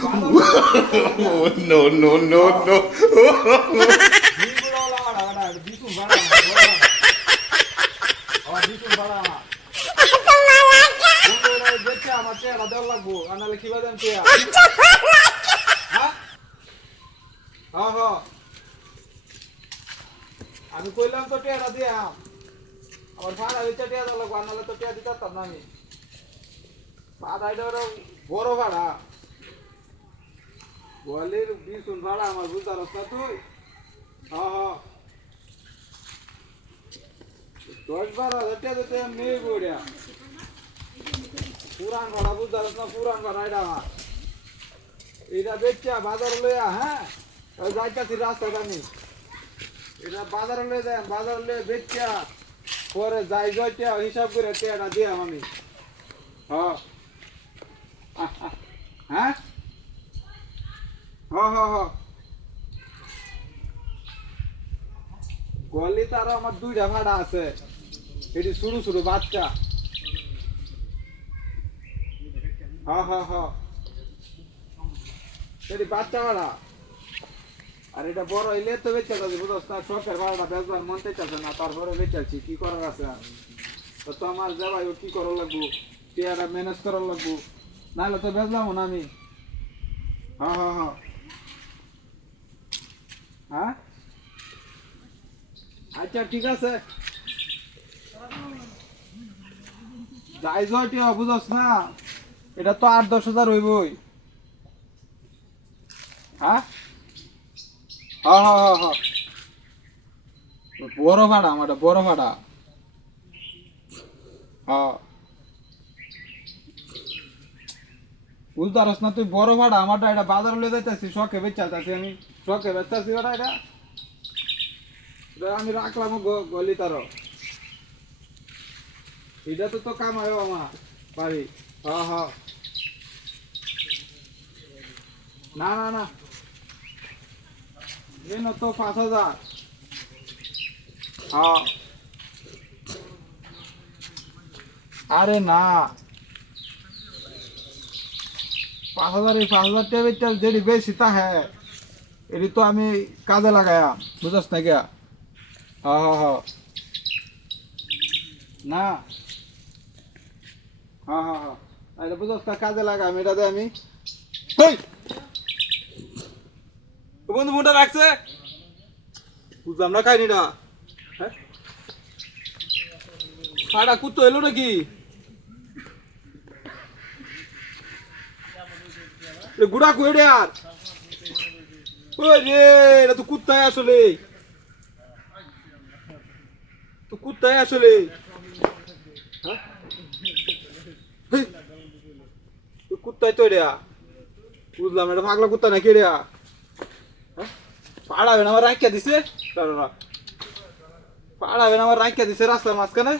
No, no, no, no. আমি কইলাম তো টিয়াটা দিয়া আমার ভাড়া হইতে টিয়া দেওয়া লাগবো, আনালে তো টিয়া দিতে পারতাম না আমি। ভাড়া এটা ওরা বড় ভাড়া, গোয়ালির বিশুন ভাড়া আমার বুঝতে পারছ না তুই? হ্যাঁ 10-12 হাজার টাকা দিতে মেয়ে বইয়া পুরান ভাড়া বুঝতে পারছ না? পুরান ভাড়া এটা আমার, এটা বেচা বাজার লইয়া, হ্যাঁ ওই যাইতাছি রাস্তাটা আমি, এটা বাজারে লয়ে যায়, বাজারে লয়ে বেচা পরে যাই জয়টা হিসাব করে টিয়াটা দিয়াম আমি। হ্যাঁ হ্যাঁ হ্যাঁ গলি তো আরো আমার 2টা ভাড়া আছে, এটি শুরু শুরু বাচ্চা। হ্যাঁ এটি বাচ্চা ভাড়া, আর এটা বড় হইলে তো বেচা যাবে বুঝছ না? শখের ভাড়াটা বেচবার মন চাইছে না, তারপরে বেচাচ্ছি, কি করার আছে আর? তো আমার যাবাই কি করার লাগবো, টিয়াটা ম্যানেজ করার লাগবো, নাহলে তো বেচলাম না আমি। হ্যাঁ হ্যাঁ আচ্ছা ঠিক আছে, যাই জয়টিয়া বুঝস না, এটা তো 8-10 হাজার হইবই। হ্যাঁ হ্যাঁ বড় ভাড়া আমার, বড় ভাড়া। হ্যাঁ বুঝতে পারস না তুই? বড় ভাড়া আমারটা, এটা বাজার লয়ে যাইতেছি, শখে বেচাইতেছি আমি, শখে বেচতেছি ওটা, এটা আমি রাখলাম গলি তার, এটা তো তো কামাই আমার বাড়ি। হ্যাঁ না এই তো 5,000। হ্যাঁ আরে না, 5,000, এই 5,000 টাকা যেটি বেশি তা হ্যাঁ, এটি তো আমি কাজে লাগায়া বুঝস না গিয়া। হ্যাঁ না হ্যাঁ এটা বুঝস না, কাজে লাগাম এটা দিয়ে আমি। হই বন্ধু ফোনটা রাখছে, বুঝলাম না খাইনি না। হ্যাঁ খাটা কুত্তো এলো নাকি? গুড়া কই রে আর? ওই রে, এটা তো কুত্তাই আসলে, তো কুত্তাই আসলে। হ্যাঁ তো কুত্তাই তো রে, বুঝলাম এটা পাগলা কুত্তা নাকি রে? পাড়াবেন আমার রাখিয়া দিছে, পাড়াবেন আমার রাখিয়া দিছে রাস্তার মাঝখানে,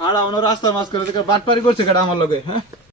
পাড়ানো রাস্তার মাঝখানে বাটপারি করছে কেটা আমার লগে। হ্যাঁ